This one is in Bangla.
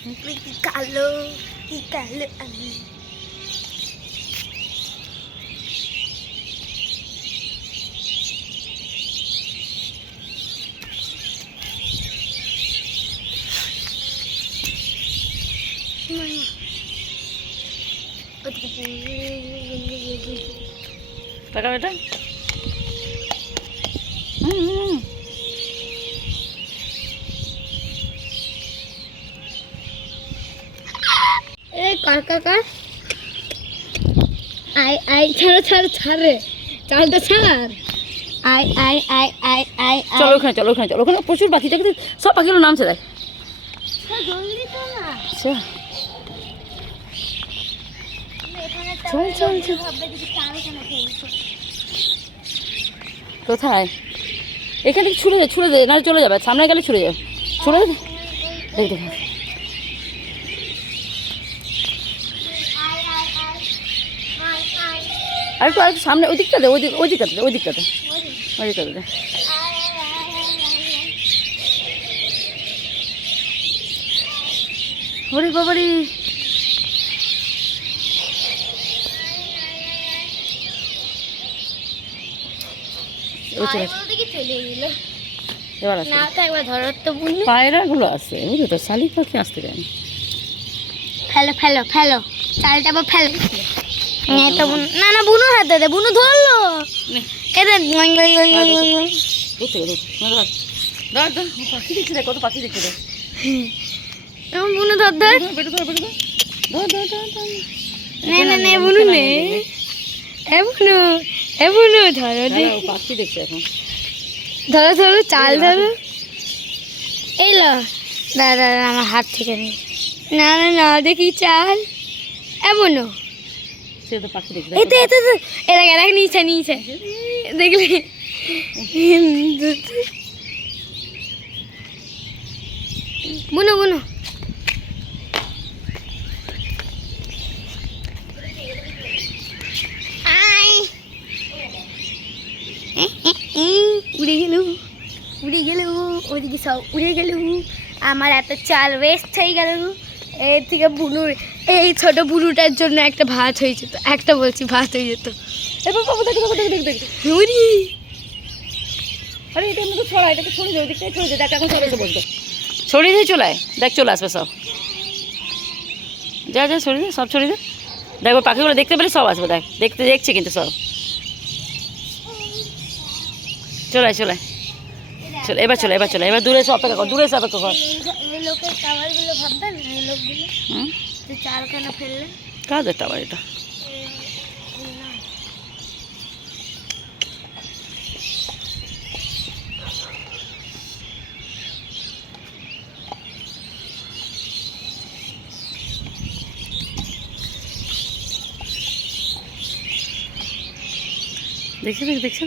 কি কালো আমি। টাকা বেটা কাকা আই আই ছাড়ে চালটা ছাড়। I I I I I চলো ওখানে ওখানে প্রচুর পাখি দেখতে, সব পাখিগুলো নামছে দেখ। আচ্ছা চল কোথায়? এখান থেকে ছুড়ে দে না, চলে যাবে সামনে গেলে ছুড়ে যাবে, ছুড়ে দে। দেখ আরেকটু সামনে ওই দিকটা দে, ওই দিকটাতে দে। ওরে বাবারি এবার আসে পায়রাগুলো আছে বুঝলি তো, শালিক পাখি আসতে যায় না। ফেলো চালটা আবার ফেলো। না বুনু হাতে দে, বুনু ধরলো পাখি দেখছি দেখ, কত পাখি দেখতে দেখ। বুনু ধর না বুনু নে বুনু ধরো পাখি দেখছে এখন। ধরো চাল ধরো। এই লো দাদা আমার হাত থেকে নেই। না দেখি চাল বুনু সে তো পাখি দেখছে। এরা নিচে দেখলি বুনু উড়ে গেল ওদিকে সব উড়ে গেল। আমার এত চাল ওয়েস্ট হয়ে গেল। এর থেকে বুনুর এই ছোট বুনুটার জন্য একটা ভাত হয়ে যেত, একটা বলছি ভাত হয়ে যেত। এবার বাবু দেখ উড়ি আরে এটা আমাকে ছড়া, এটাকে ছড়িয়ে দে, ওদিকটাই ছড়িয়ে দে। দেখ এখন সব এসে বসবে, ছড়িয়ে দিয়ে চলে আয়, দেখ চলে আসবে সব। যা ছড়িয়ে দে, সব ছড়িয়ে দে। দেখ ওই পাখিগুলো দেখতে পেলে সব আসবে, দেখ দেখছে কিন্তু সব। চলে এবার দূরে এসে অপেক্ষা কর, লোকের টাওয়ারগুলো ভাববেন এই লোকগুলো চালখানা ফেললে কাদের টাওয়ার এটা? দেখছে